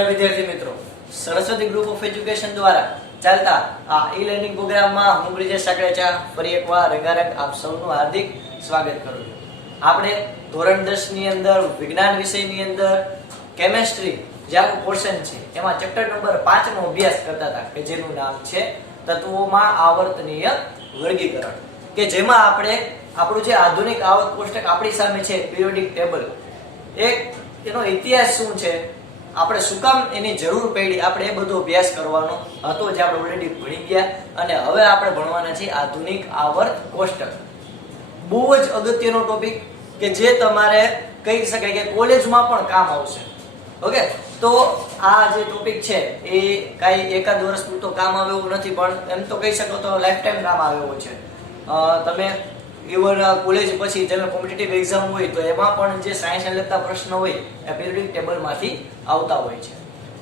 નમસ્કાર વિદ્યાર્થી મિત્રો, સરસ્વતી ગ્રુપ ઓફ એજ્યુકેશન દ્વારા ચાલતા આ ઈ લર્નિંગ પ્રોગ્રામમાં હું બ્રિજેશ સાકરેચા ફરી એકવાર રંગારંગ આપ સૌનું હાર્દિક સ્વાગત કરું છું. આપણે ધોરણ 10 ની અંદર વિજ્ઞાન વિષયની અંદર કેમેસ્ટ્રી જે આપણું પોર્શન છે એમાં ચેપ્ટર નંબર 5 નો અભ્યાસ કરતા હતા કે જેનું નામ છે તત્વોમાં આવર્તનીય વર્ગીકરણ, કે જેમાં આપણે આપણું જે આધુનિક આવર્ત કોષ્ટક આપણી સામે છે પિરિયોડિક ટેબલ, એક એનો ઇતિહાસ શું છે, આપણે શું કામ એની જરૂર પડી, આપણે એ બધો અભ્યાસ કરવાનો હતો જે આપણે ઓલરેડી ભણી ગયા. અને હવે આપણે ભણવાના છે આધુનિક આવર્ત કોષ્ટક. બહુ જ અગત્યનો ટોપિક કે જે તમારે કહી શકાય કે કોલેજમાં પણ કામ આવશે. ઓકે, તો આ જે ટોપિક છે એ કાંઈ એકાદ વર્ષ પૂરતો કામ આવે એવું નથી, પણ એમ તો કહી શકો તો લાઈફ ટાઈમ કામ આવે એવું છે. તમે ઇવન કોલેજ પછી જનરલ કોમ્પિટિટિવ એક્ઝામ હોય તો એમાં પણ જે સાયન્સને લગતા પ્રશ્નો હોય એ પિરિયોડિક ટેબલમાંથી આવતા હોય છે.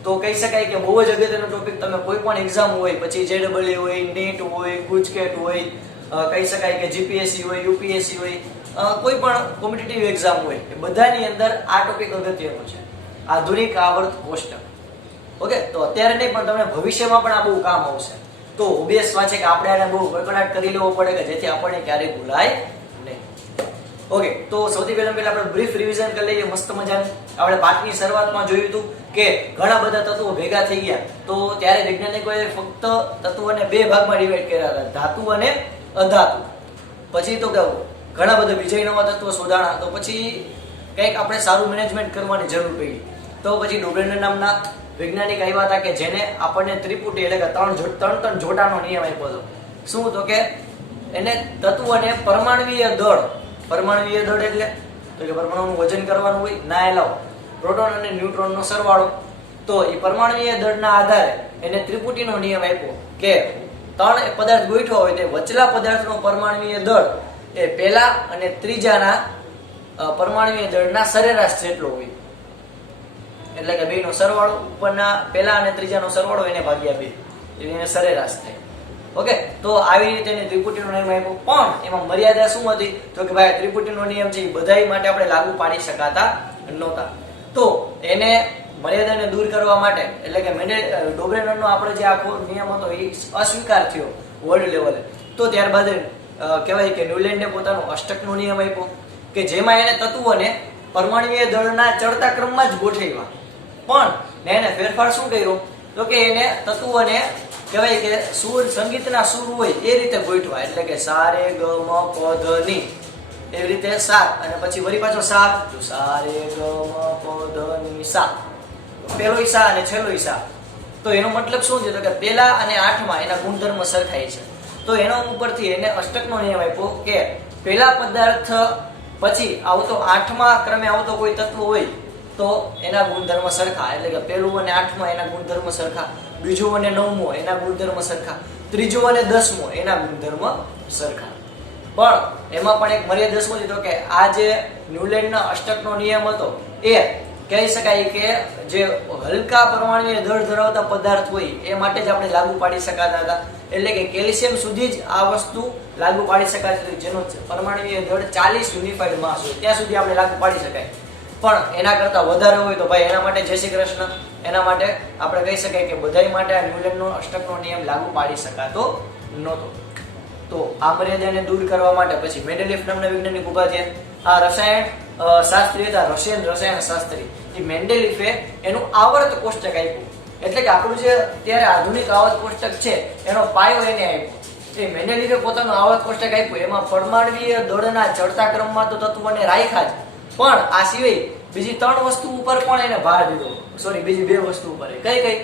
તો કહી શકાય કે બહુ જ અગત્યનો ટોપિક. તમે કોઈ પણ એક્ઝામ હોય, પછી JEE હોય, નીટ હોય, ગુજકેટ હોય, કહી શકાય કે જીપીએસસી હોય, યુપીએસસી હોય, કોઈ પણ કોમ્પિટિટિવ એક્ઝામ હોય, એ બધાની અંદર આ ટોપિક અગત્યનો છે, આધુનિક આવર્ત કોષ્ટક. ઓકે, તો અત્યારે નહીં પણ તમને ભવિષ્યમાં પણ આ બહુ કામ આવશે. તો ઓબ્વિયસ વાત છે કે આપણે આને બહુ કડકડાટ કરી લેવો પડે કે જેથી આપણને ક્યારેય ભૂલાય નહીં. ઓકે, તો સૌથી પહેલા આપણે બ્રીફ રિવિઝન કરી લઈએ. મસ્ત મજાનું આપણે પાઠની શરૂઆતમાં જોયું હતું કે ઘણા બધા તત્વો ભેગા થઈ ગયા, તો ત્યારે વૈજ્ઞાનિકોએ ફક્ત તત્વોને બે ભાગમાં ડિવાઈડ કર્યા હતા, ધાતુ અને અધાતુ. પછી તો ઘણા બધા બીજા નવા તત્વો શોધાણા, તો પછી કંઈક આપણે સારું મેનેજમેન્ટ કરવાની જરૂર પડી. તો પછી ડોબ્રેનર નામના વૈજ્ઞાનિક આવ્યા હતા કે જેને આપણને ત્રિપુટી એટલે કે ત્રણ જોડાનો નિયમ આપ્યો હતો. શું તો કે એને તત્વોને પરમાણુય દળ, પરમાણુય દળ એટલે તો કે પરમાણુનું વજન કરવાનું હોય, ના એલાવ પ્રોટોન અને ન્યુટ્રોનનો સરવાળો. તો એ પરમાણુય દળના આધારે એને ત્રિપુટીનો નિયમ આપ્યો કે ત્રણ પદાર્થ ગોઠવા હોય તે વચલા પદાર્થનો પરમાણુય દળ એ પહેલા અને ત્રીજાના પરમાણુય દળના સરેરાશ જેટલો હોય, એટલે કે બેનો સરવાળો, ઉપરના પહેલા અને ત્રીજાનો સરવાળો એને ભાગ્યા 2 એને સરેરાશ થાય. ઓકે, તો આવી રીતે એને ત્રિપુટીનો નિયમ આપ્યો. પણ એમાં મર્યાદા શું હતી તો કે ભાઈ ત્રિપુટીનો નિયમ છે એ બધાય માટે આપણે લાગુ પાડી શકાતા નહોતા. તો એને મર્યાદાને દૂર કરવા માટે એટલે કે ડોબ્રેનરનો આપણે જે આખો નિયમ હતો એ અસ્વીકાર થયો વર્લ્ડ લેવલે. તો ત્યારબાદ કહેવાય કે ન્યુલેન્ડે પોતાનો અષ્ટકનો નિયમ આપ્યો કે જેમાં એને તત્વોને પરમાણુય દળના ચડતા ક્રમમાં જ ગોઠવ્યા. પણ એને ફેરફાર શું કર્યો તો કે એને તત્વોને કહેવાય કે સુર, સંગીતના સુર હોય એ રીતે ગોઠવા, એટલે કે સા રે ગ મ પ ધ ની એવી રીતે 7 અને પછી વળી પાછો 7, તો સા રે ગ મ પ ધ ની 7, પહેલો સા અને છેલ્લો સા. તો એનો મતલબ શું છે તો કે પહેલા અને 8માં એના ગુણધર્મ સરખાય છે. તો એના ઉપરથી એને અષ્ટકનો નિયમ આપ્યો કે પહેલા પદાર્થ પછી આવતો 8મા ક્રમે આવતો કોઈ તત્વ હોય તો એના ગુણધર્મ સરખા, એટલે કે પહેલું અને 8માં એના ગુણધર્મ સરખા, બીજું અને 9મો એના ગુણધર્મ સરખા, ત્રીજું અને 10મો એના ગુણધર્મ સરખા. પણ એમાં પણ એક મર્યાદા શું હતી તો કે આ જે ન્યુલેન્ડના અષ્ટકનો નિયમ હતો એ કહી શકાય કે જે હલકા પરમાણુય દળ ધરાવતા પદાર્થ હોય એ માટે જ આપણે લાગુ પાડી શકાતા હતા. એટલે કે કેલ્શિયમ સુધી જ આ વસ્તુ લાગુ પાડી શકાય છે, જેનો પરમાણુય દળ 40 યુનિફાઈડ માસ હોય ત્યાં સુધી આપણે લાગુ પાડી શકાય. પણ એના કરતા વધારે હોય તો ભાઈ એના માટે જય શ્રી કૃષ્ણ, એના માટે આપણે કહી શકાય કે બધાય માટે આ ન્યુલેન્ડનો અષ્ટકનો નિયમ લાગુ પાડી શકાતો નહોતો. તો આ મર્યાદાને દૂર કરવા માટે પછી મેન્ડેલિફ નામના વૈજ્ઞાનિક ઉભા થયા. આ રસાયણ શાસ્ત્રી હતા, રશિયન રસાયણ શાસ્ત્રી. એ મેન્ડેલિફે એનું આવર્ત કોષ્ટક આપ્યું, એટલે કે આપણું જે ત્યારે આધુનિક આવર્ત કોષ્ટક છે એનો પાયો એને આપ્યો. એ મેન્ડેલિફે પોતાનું આવર્ત કોષ્ટક આપ્યું, એમાં પરમાણુય દળના ચડતા ક્રમમાં તો તત્વોને રાખ્યા જ, પણ આ સિવાય બીજી 3 વસ્તુ ઉપર પણ એને ભાર દીધો. સોરી, બીજી 2 વસ્તુ ઉપર. કઈ કઈ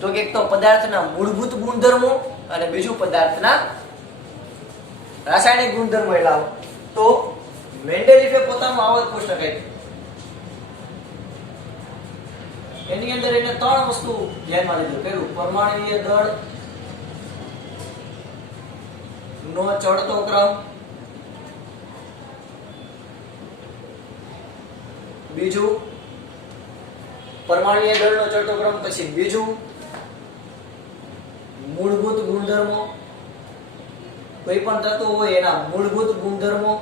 તો કે એક તો પદાર્થના મૂળભૂત ગુણધર્મો અને બીજું પદાર્થના રાસાયણિક ગુણધર્મો. એટલે તો મેન્ડેલિફે પોતાનું આવર્ત કોષ્ટક આપ્યું, એની અંદર એને 3 વસ્તુ ધ્યાનમાં લીધું. પેલું પરમાણુય દળ નો ચડતો ક્રમ, બીજું પરમાણુય દળનો ચડતો ક્રમ, પછી બીજું મૂળભૂત ગુણધર્મો. કોઈ પણ તત્વ હોય એના મૂળભૂત ગુણધર્મો.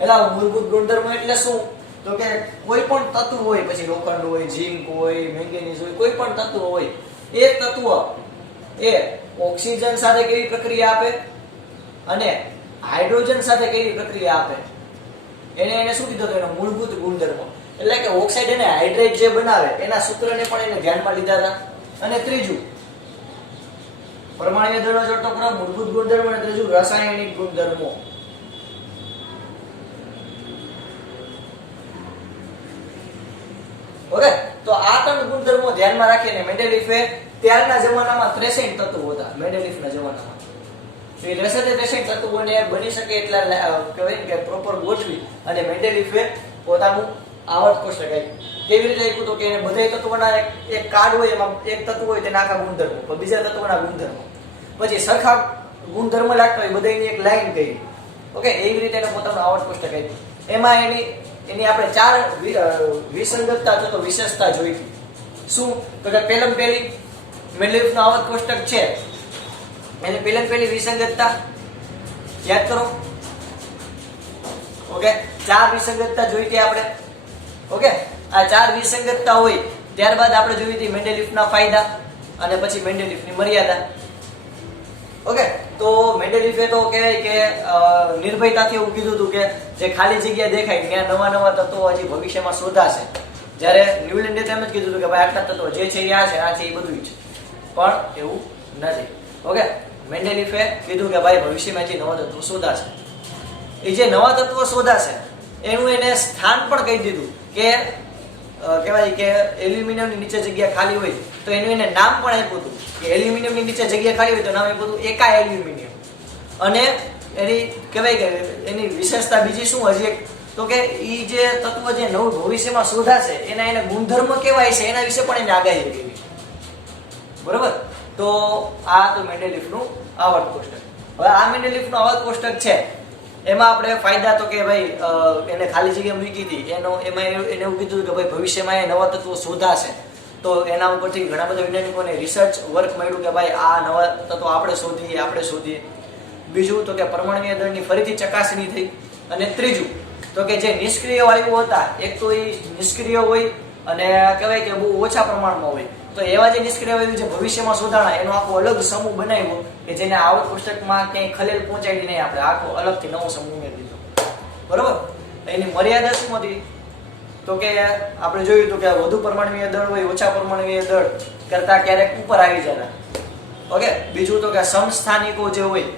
એટલે મૂળભૂત ગુણધર્મો એટલે શું તો કે કોઈ પણ તત્વ હોય, પછી લોખંડ હોય, ઝીંક હોય, મેંગેનીઝ હોય, કોઈ પણ તત્વ હોય, એ તત્વ એ ઓક્સિજન સાથે કેવી પ્રક્રિયા આપે અને હાઇડ્રોજન સાથે કેવી પ્રક્રિયા આપે, એને શું કીધું હતું, એનો મૂળભૂત ગુણધર્મો. એટલે કે ઓક્સાઇડ અને હાઇડ્રેટ જે બનાવે એના સૂત્રને પણ એને ધ્યાનમાં લીધા હતા. અને ત્રીજું પરમાણ્વીય દળનો ચડતો ક્રમ, મૂળભૂત ગુણધર્મો, અને ત્રીજું રાસાયણિક ગુણધર્મો. ઓકે, તો આ ત્રણ ગુણધર્મો ધ્યાનમાં રાખીને મેન્ડેલિફે ત્યારના જમાનામાં 63 તત્વો હતા. મેન્ડેલિફના જમાનામાં એ 63 તત્વોને બની શકે એટલા કહેવાય કે પ્રોપર ગોઠવી અને મેન્ડેલિફે પોતાનું આવર્ત કોષ્ટક આપ્યું. કેવી રીતે આપ્યું? તો કે એને બધા તત્વોના એક કાર્ડ હોય, એમાં એક તત્વ હોય તેના આખા ગુણધર્મો, બીજા તત્વોના ગુણધર્મો, પછી સરખા ગુણધર્મ લાગતા હોય બધાની એક લાઈન કરી. ઓકે, એવી રીતે એને પોતાનું આવર્ત કોષ્ટક આપ્યું. એમાં એની આપણે 4 વિસંગતતા અથવા વિશેષતા જોઈ. શું? તો કે પહેલી મેન્ડેલિફનું આવર્ત કોષ્ટક છે એની પહેલી વિસંગતતા યાદ કરો. ઓકે, 4 વિસંગતતા જોઈ હતી આપણે. ઓકે, આ 4 વિસંગતતા હોય ત્યારબાદ આપણે જોઈ હતી મેન્ડેલિફના ફાયદા અને પછી મેન્ડેલિફની મર્યાદા. ઓકે, તો મેન્ડેલિફે તો કહેવાય કે નિર્ભયતાથી એવું કીધું હતું કે જે ખાલી જગ્યા દેખાય ત્યાં નવા તત્વો હજી ભવિષ્યમાં શોધાશે. જ્યારે ન્યુલેન્ડે તેમ જ કીધું હતું કે ભાઈ આટલા તત્વો જે છે એ આ છે, આ છે, એ બધું જ. પણ એવું નથી. ઓકે, મેન્ડેલિફે કીધું કે ભાઈ ભવિષ્યમાં જે નવા તત્વો શોધાશે, એ જે નવા તત્વો શોધાશે એનું એને સ્થાન પણ કહી દીધું કે કહેવાય કે એલ્યુમિનિયમની નીચે જગ્યા ખાલી હોય તો એનું એને નામ પણ આપ્યું હતું કે એલ્યુમિનિયમની નીચે જગ્યા ખાલી હોય તો નામ આપ્યું હતું એકા એલ્યુમિનિયમ. અને એની કહેવાય કે એની વિશેષતા બીજી શું હજી એક, તો કે એ જે તત્વ જે નવું ભવિષ્યમાં શોધાશે એના એને ગુણધર્મ કેવાય છે એના વિશે પણ એને આગાહી કરી. બરોબર, તો આ તો મેન્ડેલિફનું આવર્ત કોષ્ટક. હવે આ મેન્ડેલિફનું આવર્ત કોષ્ટક છે એમાં આપણે ફાયદા તો કે ભાઈ એને ખાલી જગ્યા મૂકી હતી એમાં એને એવું કીધું કે ભાઈ ભવિષ્યમાં એ નવા તત્વો શોધાશે તો એના ઉપરથી ઘણા બધા વૈજ્ઞાનિકોને રિસર્ચ વર્ક મળ્યું કે ભાઈ આ નવા તત્વો આપણે શોધીએ. બીજું તો કે પરમાણ્વીય દળની ફરીથી ચકાસણી થઈ. અને ત્રીજું તો કે જે નિષ્ક્રિય વાયુઓ હતા, એક તો એ નિષ્ક્રિય હોય અને કહેવાય કે બહુ ઓછા પ્રમાણમાં હોય, તો એવા જે નિષ્ક્રિય વાયુ જે ભવિષ્યમાં શોધાણા એનો આખો અલગ સમૂહ બનાવ્યો કે જેને આવર્ત કોષ્ટકમાં ક્યાંય ખલેલ પહોંચાડી નહીં, આપણે આખો અલગથી નવો સમૂહ ઉમેરી દીધો. બરોબર, એની મર્યાદા શું હતી? તો કે આપણે જોયું હતું કે વધુ પરમાણ્વીય દળ હોય ઓછા પરમાણ્વીય દળ કરતા ક્યારેક ઉપર આવી જતા. ઓકે, બીજું તો કે સમસ્થાનિકો જે હોય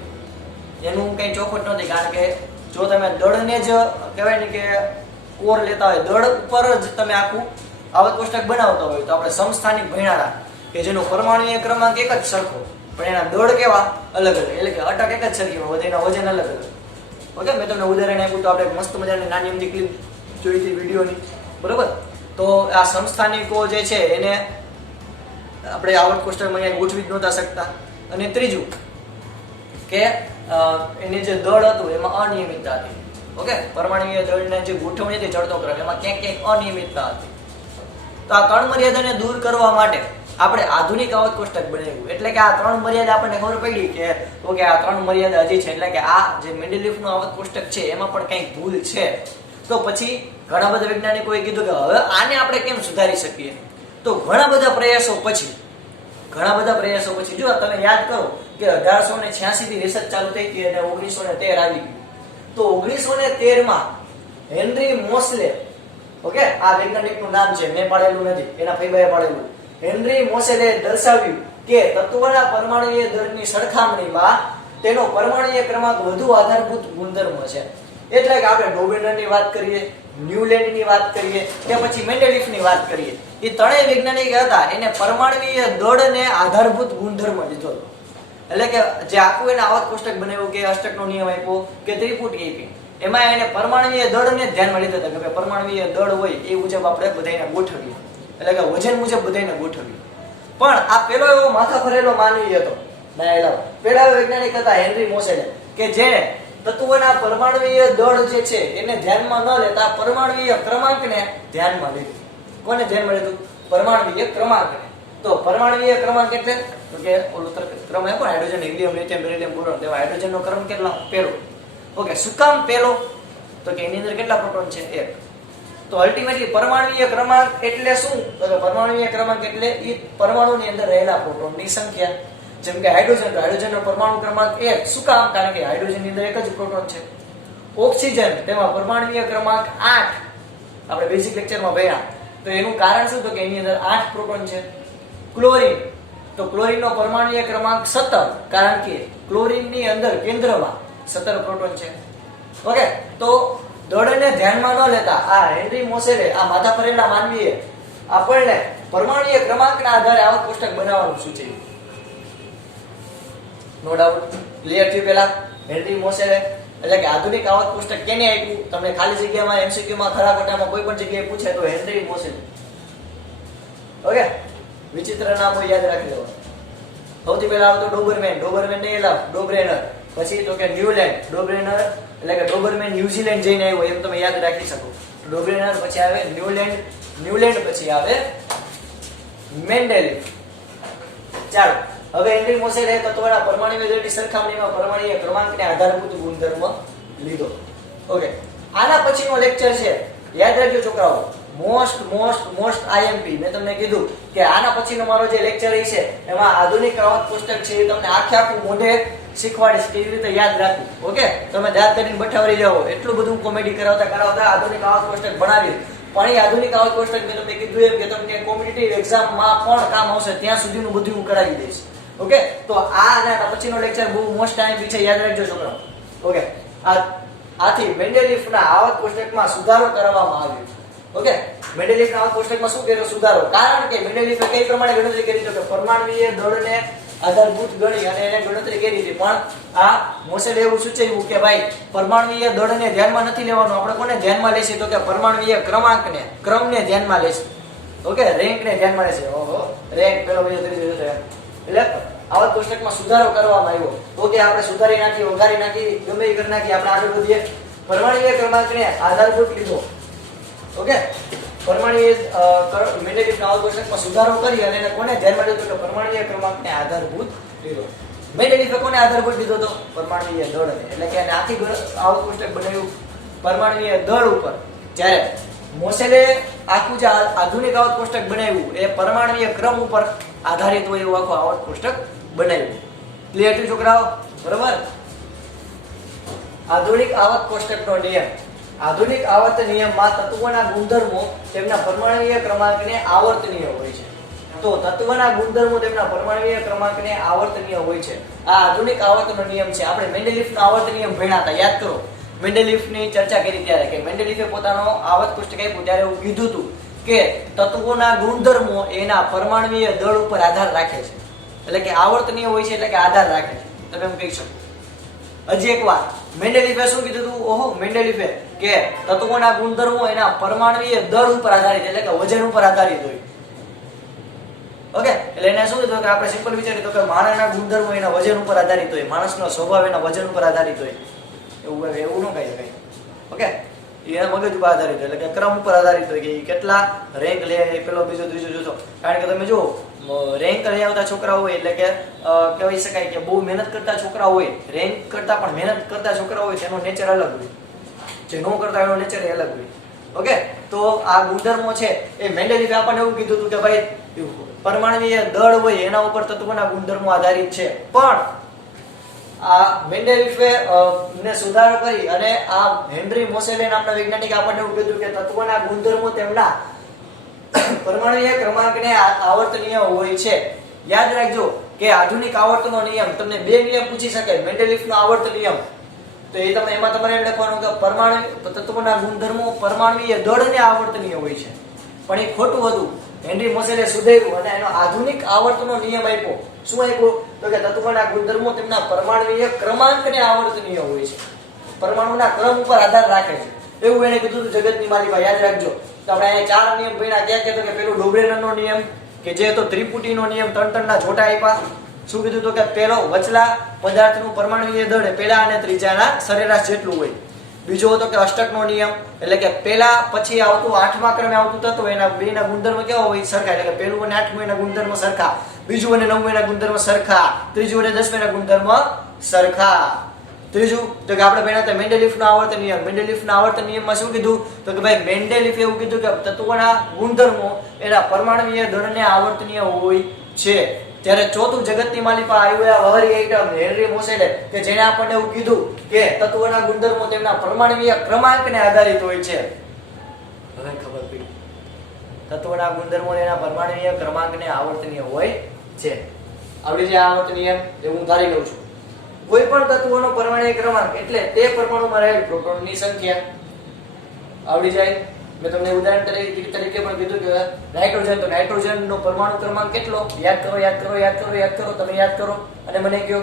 એનું કંઈ ચોખવટ નથી, કારણ કે જો તમે દળને જ કહેવાય ને કે કોર લેતા હોય, દળ ઉપર જ તમે આખું આવર્ત કોષ્ટક બનાવતા હોય તો આપણે સમસ્થાનિક ભણ્યા કે જેનો પરમાણ્વીય ક્રમાંક એક જ સરખો પણ એના દળ કેવા અલગ અલગ, એટલે કે અટક એક જ સરખી હોય, એના વજન અલગ અલગ. ઓકે, મેં તમને ઉદાહરણ આપ્યું તો આપણે મસ્ત મજાની નાની એમની ક્લિપ જોઈ હતી વિડીયોની. બરોબર, તો આ સમસ્થાનિકો જે છે એને આપણે આવર્ત કોષ્ટકમાં અહીંયા ગોઠવી જ નહોતા શકતા. અને ત્રીજું કે એની જે દળ હતું એમાં અનિયમિતતા હતી. ઓકે, પરમાણ્વીય દળને જે ગોઠવણી હતી ચડતો ક્રમ એમાં ક્યાંક અનિયમિતતા હતી. તો આ 3 મર્યાદાને દૂર કરવા માટે આપણે આધુનિક આવર્ત કોષ્ટક બનાવ્યું. એટલે કે આ 3 મર્યાદા આપણને ખબર પડી કે ઓકે આ 3 મર્યાદા હજી છે, એટલે કે આ જે મેન્ડેલિફનું આવર્ત કોષ્ટક છે એમાં પણ કંઈક ભૂલ છે. તો પછી ઘણા બધા વૈજ્ઞાનિકોએ કીધું કે હવે આને આપણે કેમ સુધારી શકીએ? તો ઘણા બધા પ્રયાસો પછી જો તમે યાદ કરો કે 1886 થી રિસર્ચ ચાલુ થઈ હતી અને 1913 આવી ગયું. તો 1913 હેનરી મોસલે, ઓકે, આ વૈજ્ઞાનિકનું નામ છે, મેં પાડેલું નથી, એના ફૈબાએ પાડેલું. હેનરી મોસેલે દર્શાવ્યું કે તત્વના પરમાણ્વીય દળની સરખામણીમાં તેનો પરમાણ્વીય ક્રમાંક વધુ આધારભૂત ગુણધર્મ છે. એટલે કે આપણે ડોબેનરની વાત કરીએ, ન્યુલેન્ડની વાત કરીએ કે પછી મેન્ડેલિફની વાત કરીએ, એ ત્રણેય વૈજ્ઞાનિક હતા એને પરમાણ્વીય દળને આધારભૂત ગુણધર્મ દીધો હતો. એટલે કે જે આખું એને આવર્ત કોષ્ટક બનાવ્યું કે અષ્ટકનો નિયમ આપ્યો કે ત્રિપુટી આપી, એમાં એને પરમાણ્વીય દળને ધ્યાનમાં લીધા હતા કે ભાઈ પરમાણ્વીય દળ હોય એ મુજબ આપણે બધાને ગોઠવીએ, એટલે કે વજન મુજબ બધાને ગોઠવીએ. પણ આ પેલો એવો માથા ફરેલો માનવી હતો, પેલા વૈજ્ઞાનિક હતા હેનરી મોસેલે કે જેને તત્વોના પરમાણ્વીય દળ જે છે એને ધ્યાનમાં ન લેતા પરમાણ્વીય ક્રમાંકને ધ્યાનમાં લીધું. કોને ધ્યાનમાં લીધું? પરમાણ્વીય ક્રમાંકને. તો પરમાણ્વીય ક્રમાંક એટલે તો કે ઓલો ક્રમ આપ્યો hydrogen, helium, lithium, beryllium, boron, તેમાં હાઇડ્રોજનનો ક્રમ કેટલો? પહેલો. ઓકે, શું કામ પહેલો? તો કે એની અંદર કેટલા પ્રોટોન છે? 1. તો અલ્ટિમેટલી પરમાણુય ક્રમાંક એટલે શું? તો કે પરમાણુય ક્રમાંક એટલે એ પરમાણુની અંદર રહેલા પ્રોટોનની સંખ્યા. જેમ કે હાઇડ્રોજન, તો હાઇડ્રોજનનો પરમાણુ ક્રમાંક 1. શું કામ? કારણ કે હાઇડ્રોજનની અંદર એક જ પ્રોટોન છે. ઓક્સિજન, તેમાં પરમાણુય ક્રમાંક 8. આપણે બેઝિક લેક્ચરમાં ભણ્યા. તો એનું કારણ શું? તો કે એની અંદર 8 પ્રોટોન છે. ક્લોરીન, તો ક્લોરીનનો પરમાણુય ક્રમાંક 17, કારણ કે ક્લોરીનની અંદર કેન્દ્રમાં 17 પ્રોટોન છે. ઓકે, તો દળને ધ્યાનમાં ન લેતા આ હેનરી મોસેલે, આ માથા ફરેલા માનવીએ આપણને પરમાણુય ક્રમાંકના આધારે આવક કોષ્ટક બનાવવાનું સૂચવ્યું. નો ડાઉટ ક્લિયર થયું. પહેલા હેનરી મોસેલે, એટલે કે આધુનિક આવક કોષ્ટક કેને આપ્યું? તમને ખાલી જગ્યામાં એમસીક્યુ માં ખરા ખોટામાં કોઈ પણ જગ્યાએ પૂછે તો હેનરી મોસેલે. ઓકે, વિચિત્ર નામ હોય યાદ રાખી લેવાનું. સૌથી પહેલા આવતો ડોબરમેન, ડોબરમેન નહીં એલા ડોબ્રેનર. પછી તો કે ન્યુલેન્ડ, ડોબ્રેનર એટલે કે ડોબરમેન ન્યુઝીલેન્ડ જઈને આવ્યો એમ તમે યાદ રાખી શકો. ડોબ્રેનર પછી આવે ન્યુલેન્ડ, ન્યુલેન્ડ પછી આવે મેન્ડેલિફ. ચાલો, હવે હેનરી મોસેલે તત્વના પરમાણુય દળની સરખામણીમાં પરમાણુય ક્રમાંકને આધારભૂત ગુણધર્મ લીધો. ઓકે, આના પછીનો લેક્ચર છે, યાદ રાખજો છોકરાઓ, મોસ્ટ આઈએમપી. મેં તમને કીધું કે આના પછીનો મારો જે લેક્ચર છે એમાં આધુનિક આવક કોષ્ટક છે એ તમને આખું મોઢે શીખવાડીશ કેવી રીતે યાદ રાખવું. ઓકે, તમે દાંત કરીને બઠાવરી જાઓ, એટલું બધું કોમેડી કરાવતા આધુનિક આવક કોષ્ટક બનાવી. પણ એ આધુનિક આવક કોષ્ટક મેં તમને કીધું એમ કે તમને કોમ્પિટિટિવ એક્ઝામમાં પણ કામ આવશે, ત્યાં સુધીનું બધું હું કરાવી દઈશ. ઓકે, તો આના પછીનો લેક્ચર બહુ મોસ્ટ આઈએમપી છે, યાદ રાખજો છોકરાઓ. ઓકે, આથી મેન્ડેલિફના આવક કોષ્ટકમાં સુધારો કરવામાં આવ્યો. ઓકે, મેન્ડેલિફના આવક કોષ્ટકમાં શું કર્યો? સુધારો. કારણ કે મેન્ડેલિફે કઈ પ્રમાણે ગણતરી કરી? તો કે પરમાણુય દળને આધારભૂત ગણી અને એને ગણતરી કરી હતી. પણ આ મોસેલે એવું સૂચવ્યું કે ભાઈ પરમાણુય દળને ધ્યાનમાં નથી લેવાનું, આપણે કોને ધ્યાનમાં લેશે? તો કે પરમાણુય ક્રમાંકને, ક્રમને ધ્યાનમાં લેશે. ઓકે, રેન્કને ધ્યાનમાં લેશે. ઓહો, રેન્ક પેલો બીજો ત્રીજો ચોથો એમ. એટલે આવક કોષ્ટકમાં સુધારો કરવામાં આવ્યો. તો કે આપણે સુધારી નાખી, વઘારી નાખી, ગમે એ કરી નાખી, આપણે આગળ વધીએ. પરમાણુય ક્રમાંકને આધારભૂત લીધો. ઓકે, પરમાણુય મેન્ડેલિફના આવક કોષ્ટકમાં સુધારો કરી અને એને કોને ધ્યાનમાં લીધો? તો પરમાણુય ક્રમાંકને આધારભૂત લીધો. મેન્ડેલિફે કોને આધારભૂત લીધો? તો પરમાણુય દળને. એટલે કે આને આખી આવક કોષ્ટક બનાવ્યું પરમાણુય દળ ઉપર. જ્યારે મોસેલે આખું જે આધુનિક આવક કોષ્ટક બનાવ્યું એ પરમાણુય ક્રમ ઉપર આધારિત હોય એવું આખું આવક કોષ્ટક બનાવ્યું. ક્લિયર થયું છોકરાઓ? બરોબર. આધુનિક આવક કોષ્ટકનો નિયમ. આધુનિક આવર્ત નિયમમાં તત્વોના ગુણધર્મો તેમના પરમાણુય ક્રમાંકને આવર્તનીય હોય છે. તો તત્વના ગુણધર્મો તેમના પરમાણુય ક્રમાંકને આવર્તનીય હોય છે. આ આધુનિક આવર્તનો નિયમ છે. આપણે મેન્ડેલિફનો આવર્ત નિયમ ભણ્યા હતા, યાદ કરો. મેન્ડેલિફની ચર્ચા કરી ત્યારે કે મેન્ડેલિફે પોતાનો આવર્ત કોષ્ટક આપ્યું ત્યારે એવું કીધું હતું કે તત્વોના ગુણધર્મો એના પરમાણુય દળ ઉપર આધાર રાખે છે. એટલે કે આવર્તનીય હોય છે, એટલે કે આધાર રાખે છે. તમે એમ કહી શકો. હજી એક વાર, મેન્ડેલિફે શું કીધું હતું? ઓહો, મેન્ડેલિફે કે તત્વોના ગુણધર્મો એના પરમાણુય દળ ઉપર આધારિત, એટલે કે વજન ઉપર આધારિત હોય. ઓકે, એટલે એને શું કીધું કે આપણે સિમ્પલ વિચારીએ તો કે માણસના ગુણધર્મો એના વજન ઉપર આધારિત હોય, માણસનો સ્વભાવ એના વજન ઉપર આધારિત હોય. એવું ન કહી શકાય. ઓકે, એના મગજ ઉપર આધારિત હોય, એટલે કે ક્રમ ઉપર આધારિત હોય કે કેટલા રેન્ક લે, પેલો બીજો ત્રીજો ચોથો. કારણ કે તમે જો રેન્ક લઈ આવતા છોકરા હોય, એટલે કે કહેવાય શકાય કે બહુ મહેનત કરતા છોકરા હોય, રેન્ક કરતા પણ મહેનત કરતા છોકરા હોય તેનો નેચર અલગ હોય, જે નો કરતા એનો નેચર અલગ હોય. ઓકે, તો આ ગુણધર્મો છે એ મેન્ડેલિફે આપણને એવું કીધું હતું કે ભાઈ પરમાણુય દળ હોય એના ઉપર તત્વોના ગુણધર્મો આધારિત છે. પણ આ મેન્ડેલિફે ને સુધારો કરી અને આ હેનરી મોસેલે નામના વૈજ્ઞાનિક આપણને એવું કીધું કે તત્વોના ગુણધર્મો તેમના પરમાણુય ક્રમાંકને આવર્તનીય હોય છે. યાદ રાખજો કે આધુનિક આવર્તનો નિયમ તમને બે નિયમ પૂછી શકે. મેન્ડેલિફનો આવર્ત નિયમ, તો એ તમે એમાં તમારે એમ લખવાનું કે પરમાણુ તત્વોના ગુણધર્મો પરમાણુય દળને આવર્તનીય હોય છે. પણ એ ખોટું હતું. હેનરી મોસેલે સુધાર્યું અને એનો આધુનિક આવર્તનો નિયમ આપ્યો. શું આપ્યો? તો કે તત્વોના ગુણધર્મો તેમના પરમાણુય ક્રમાંકને આવર્તનીય હોય છે, પરમાણુના ક્રમ ઉપર આધાર રાખે છે. એવું એને કીધું હતું જગતની માલિકા. યાદ રાખજો. તો આપણે અહીંયા 4 નિયમ ભણ્યા. ક્યાં કહેતો કે પેલું ડોબ્રેનરનો નિયમ કે જે તો ત્રિપુટીનો નિયમ, ત્રણ જોટા આપ્યા. શું કીધું તો કે પેલો વચલા પદાર્થનું પરમાણુય દળ પેલા અને ત્રીજાના સરેરાશ જેટલું હોય. બીજો હતો કે અષ્ટકનો નિયમ, એટલે કે પેલા પછી આવતું 8મા ક્રમે આવતું તત્વ એના બેના ગુણધર્મ કેવા હોય? સરખા. એટલે કે પેલું અને 8મું એના ગુણધર્મ સરખા, બીજું અને 9મું એના ગુણધર્મ સરખા, ત્રીજું અને 10મું એના ગુણધર્મ સરખા. ત્રીજું તો કે આપણે ભણ્યા હતા મેન્ડેલિફનો આવર્તન નિયમ. મેન્ડેલિફના આવર્તન નિયમમાં શું કીધું તો કે ભાઈ મેન્ડેલિફે એવું કીધું કે તત્વોના ગુણધર્મો એના પરમાણુય દળને આવર્તનીય હોય છે. ત્યારે ચોથું જગતની માલિકા આવ્યું વહરી આઇટમ હેનરી મોસેડે કે જેણે આપણને એવું કીધું કે તત્વોના ગુણધર્મો તેમના પરમાણુય ક્રમાંકને આધારિત હોય છે. હવે ખબર પડી તત્વોના ગુણધર્મો એના પરમાણુય ક્રમાંકને આવર્તનીય હોય છે. આવડી જે આવર્તન નિયમ એ હું ધારી લઉં છું. કોઈ પણ તત્વોનો પરમાણુય ક્રમાંક એટલે તે પરમાણુમાં રહેલ પ્રોટોનની સંખ્યા. આવડી જાય. મેં તમને ઉદાહરણ તરીકે પણ કીધું કે નાઇટ્રોજન, તો નાઇટ્રોજનનો પરમાણુ ક્રમાંક કેટલો? યાદ કરો, તમે યાદ કરો અને મને કહો.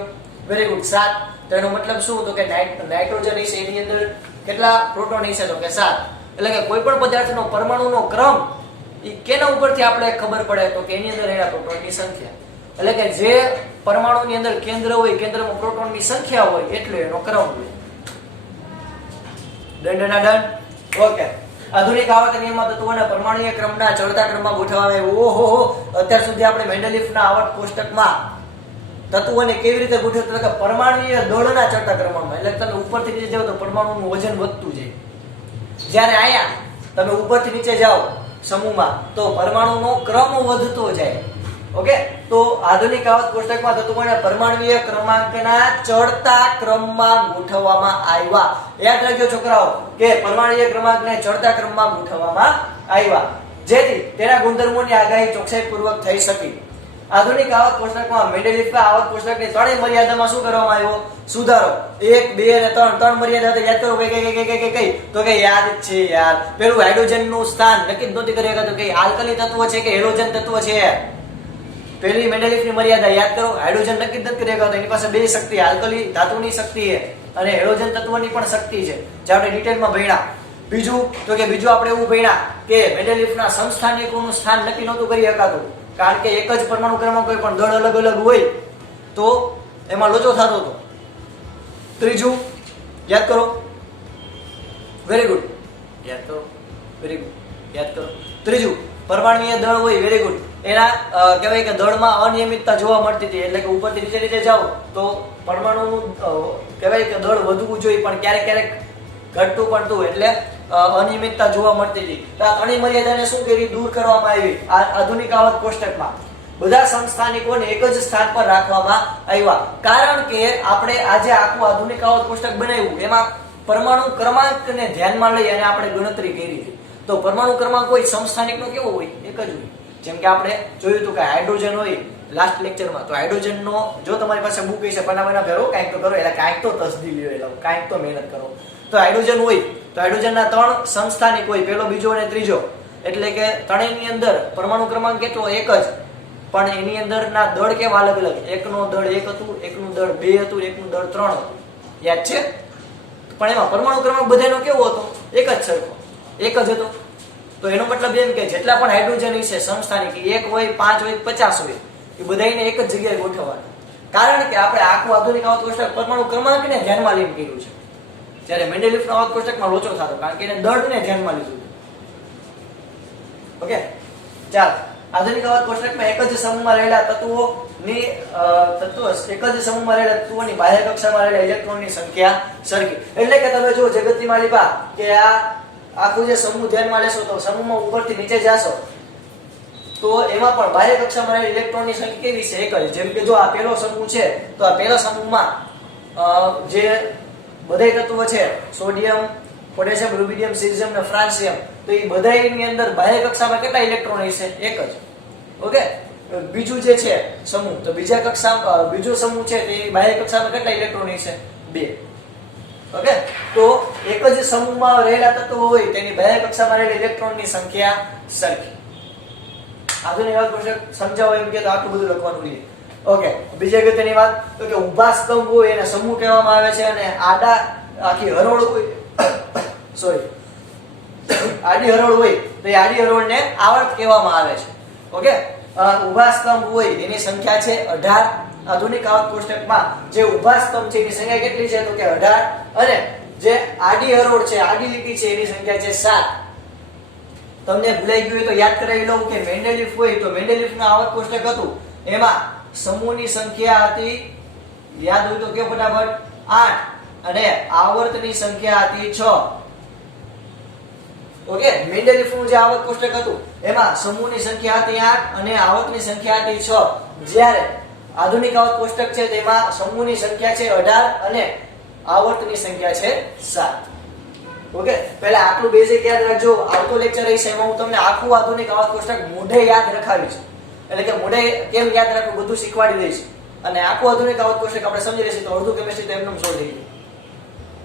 Very good, 7. તો એનો મતલબ શું? તો કે નાઇટ્રોજન હશે એની અંદર કેટલા પ્રોટોન હશે? તો કે 7. એટલે કે કોઈ પણ પદાર્થનો પરમાણુનો ક્રમ એ કેના ઉપરથી આપણે ખબર પડે? તો કે એની અંદર એના પ્રોટોનની સંખ્યા. એટલે કે જે પરમાણુની અંદર કેન્દ્ર હોય, કેન્દ્રમાં પ્રોટોનની સંખ્યા હોય એટલે એનો ક્રમ હોય. દંડના. ઓકે. આધુનિક આવર્તન નિયમમાં તત્વોના પરમાણુય ક્રમના ચડતા ક્રમમાં ગોઠવવામાં આવે. ઓહો, અત્યાર સુધી આપણે મેન્ડેલિફના આવર્ત કોષ્ટકમાં તત્વોને કેવી રીતે ગોઠવતા કે પરમાણુય દળના ચડતા ક્રમમાં. એટલે તમે ઉપરથી નીચે જાઓ તો પરમાણુનું વજન વધતું જાય. જ્યારે આયા તમે ઉપરથી નીચે જાઓ સમૂહમાં તો પરમાણુનો ક્રમ વધતો જાય. ઓકે. તો આધુનિક આવર્ત કોષ્ટકમાં તત્વોના પરમાણુય ક્રમાંકના ચડતા ક્રમમાં ગોઠવવામાં આવ્યા. યાદ રાખજો છોકરાઓ કે પરમાણુય ક્રમાંકને ચડતા ક્રમમાં ગોઠવવામાં આવ્યા જેથી તેના ગુણધર્મોની આગાહી ચોકસાઈપૂર્વક થઈ શકે. આધુનિક આવર્ત કોષ્ટકમાં મેન્ડેલિફ આવર્ત કોષ્ટકની ત્રણેય મર્યાદામાં શું કરવામાં આવ્યો? સુધારો. 1, 2 અને 3 ત્રણ મર્યાદા યાદ કરો. કઈ તો કે યાદ છે યાર. પેલું હાઇડ્રોજનનું સ્થાન નક્કી નહોતી કરી શકાતું કે આલ્કલી તત્વ છે કે હેલોજન તત્વ છે. પહેલી મેન્ડેલિફની મર્યાદા યાદ કરો. હાઇડ્રોજન નક્કી નથી કરી શકાતો, એની પાસે બે શક્તિ, આલ્કલી ધાતુની શક્તિ છે અને હેલોજન તત્વની પણ શક્તિ છે જે આપણે ડિટેલમાં ભણ્યા. બીજું આપણે એવું ભણ્યા કે મેન્ડેલિફના સમસ્થાનિકોનું સ્થાન નક્કી નહોતું કરી શકાતું કારણ કે એક જ પરમાણુ ક્રમાંક કોઈ પણ દળ અલગ અલગ હોય તો એમાં લોચો થતો હતો. ત્રીજું યાદ કરો. Very good. યાદ કરો. ત્રીજું પરમાણુય દળ હોય. Very good. એના કહેવાય કે દળમાં અનિયમિતતા જોવા મળતી હતી. એટલે કે ઉપરથી નીચે જાઓ તો પરમાણુનું કહેવાય કે દળ વધવું જોઈએ પણ ક્યારેક ઘટતું પડતું એટલે અનિયમિતતા જોવા મળતી હતી. તો આ ત્રણેય મર્યાદાને શું કરી? દૂર કરવામાં આવી આ આધુનિક આવર્ત કોષ્ટકમાં. બધા સમસ્થાનિકોને એક જ સ્થાન પર રાખવામાં આવ્યા કારણ કે આપણે આજે આખું આધુનિક આવર્ત કોષ્ટક બનાવ્યું એમાં પરમાણુ ક્રમાંકને ધ્યાનમાં લઈ અને આપણે ગણતરી કરી હતી. તો પરમાણુ ક્રમાંક હોય સમસ્થાનિકનો કેવો હોય? એક જ હોય. જેમ કે આપણે જોયું હતું કે હાઇડ્રોજન હોય લાસ્ટ લેક્ચરમાં. તો હાઇડ્રોજનનો જો તમારી પાસે બુક હશે બનાવવાના કરો કાંઈક તો કરો, એટલે કાંઈક તો તસદી લ્યો, કાંઈક તો મહેનત કરો. તો હાઇડ્રોજન હોય તો હાઇડ્રોજનના 3 સમસ્થાનિક હોય, પહેલો, બીજો અને ત્રીજો. એટલે કે ત્રણેયની અંદર પરમાણુ ક્રમાંક કેટલો? એક જ. પણ એની અંદરના દળ કેવા અલગ અલગ? એકનો દળ 1 હતું, એકનું દળ 2 હતું, એકનું દળ 3 હતું. યાદ છે? પણ એમાં પરમાણુ ક્રમાંક બધાનો કેવો હતો? એક જ સરખો, એક જ હતો. તો એનો મતલબ એમ કે જેટલા પણ હાઇડ્રોજન છે સમસ્થાનિક 1 હોય, 5 હોય, 50 હોય એ બધાને એક જ જગ્યાએ ગોઠવવાના. કારણ કે આપણે આખું આધુનિક આવર્ત કોષ્ટક પરમાણુ ક્રમાંકને ધ્યાનમાં લઈને કર્યું છે. જ્યારે મેન્ડેલિફના આવર્ત કોષ્ટકમાં લોચો થતો કારણ કે એને દળને ધ્યાનમાં લીધું. ઓકે. ચાલ. આધુનિક આવર્ત કોષ્ટકમાં એક જ સમૂહમાં રહેલા તત્વોની બાહ્ય કક્ષામાં રહેલા ઇલેક્ટ્રોનની સંખ્યા સરખી. એટલે કે તમે જો જગતની માલિકા કે આ આખું જે સમૂહ ધ્યાનમાં લેશો તો સમૂહમાં ઉપરથી નીચે જાશો તો એમાં પણ બાહ્ય કક્ષામાં રહેલા ઇલેક્ટ્રોનની સંખ્યા કેવી છે? એક જ. જેમ કે જો આ પહેલો સમૂહ છે તો આ પહેલા સમૂહમાં જે બધા તત્વો છે સોડિયમ, પોટેશિયમ, રૂબિડિયમ, સિલિયમ અને ફ્રાન્સિયમ, તો એ બધાની અંદર બાહ્ય કક્ષામાં કેટલા ઇલેક્ટ્રોન હશે? એક જ. ઓકે. બીજું જે છે સમૂહ તો બીજો સમૂહ છે તે બાહ્ય કક્ષામાં કેટલા ઇલેક્ટ્રોન હશે? 2. ઓકે. તો એક જ સમૂહમાં રહેલા તત્વો હોય તેની બાહ્ય કક્ષામાં રહેલા ઇલેક્ટ્રોનની સંખ્યા સરખી. આધુનિક આવર્ત કોષ્ટક સમજાવો એમ કે તો આટલું બધું લખવાનું રહે. ઓકે. બીજી અગત્યની વાત તો કે ઊભા સ્તંભ હોય એને સમૂહ કહેવામાં આવે છે અને આખી હરોળ હોય આડી હરોળ હોય તો એ આડી હરોળને આવર્ત કહેવામાં આવે છે. ઓકે. ઊભા સ્તંભ હોય એની સંખ્યા છે 18. આધુનિક આવર્ત કોષ્ટકમાં જે ઊભા સ્તંભ છે એની સંખ્યા કેટલી છે? તો કે 18. અને જે આડી હરોળ છે, આડી લીટી છે એની સંખ્યા છે 7. તમને ભૂલાઈ ગયું હોય તો યાદ કરાવી લઉં કે મેન્ડેલિફ હોય તો મેન્ડેલિફનું આવર્ત કોષ્ટક હતું એમાં સમૂહની સંખ્યા હતી, યાદ હોય તો કે ફટાફટ 8. અને આવર્તની સંખ્યા હતી 6. ઓકે, મેન્ડેલિફનું જે આવર્ત કોષ્ટક હતું એમાં સમૂહની સંખ્યા હતી 8 અને આવર્તની સંખ્યા હતી 6. જ્યારે આધુનિક આવર્ત કોષ્ટક છે તેમાં સમૂહની સંખ્યા છે 18 અને આવર્તની સંખ્યા છે 7. ઓકે, પહેલા આટલું બેઝિક યાદ રાખજો. આવતો લેક્ચર હશે એમાં હું તમને આખું આધુનિક આવર્ત કોષ્ટક મોઢે યાદ રખાવીશ, એટલે કે મોઢે કેમ યાદ રાખવું બધું શીખવાડી દઈશ. અને આખું આધુનિક આવર્ત કોષ્ટક આપણે સમજી લઈશું તો અડધું કેમિસ્ટ્રી તો એમનેમ સોલ્વ થઈ ગયું.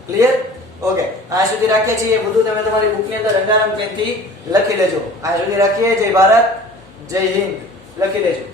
ક્લિયર? ઓકે, આ સુધી રાખીએ છીએ. બધું તમે તમારી બુકની અંદર રંગારંગ પેનથી લખી લેજો. આ સુધી રાખીએ. જય ભારત, જય હિન્દ લખી લેજો.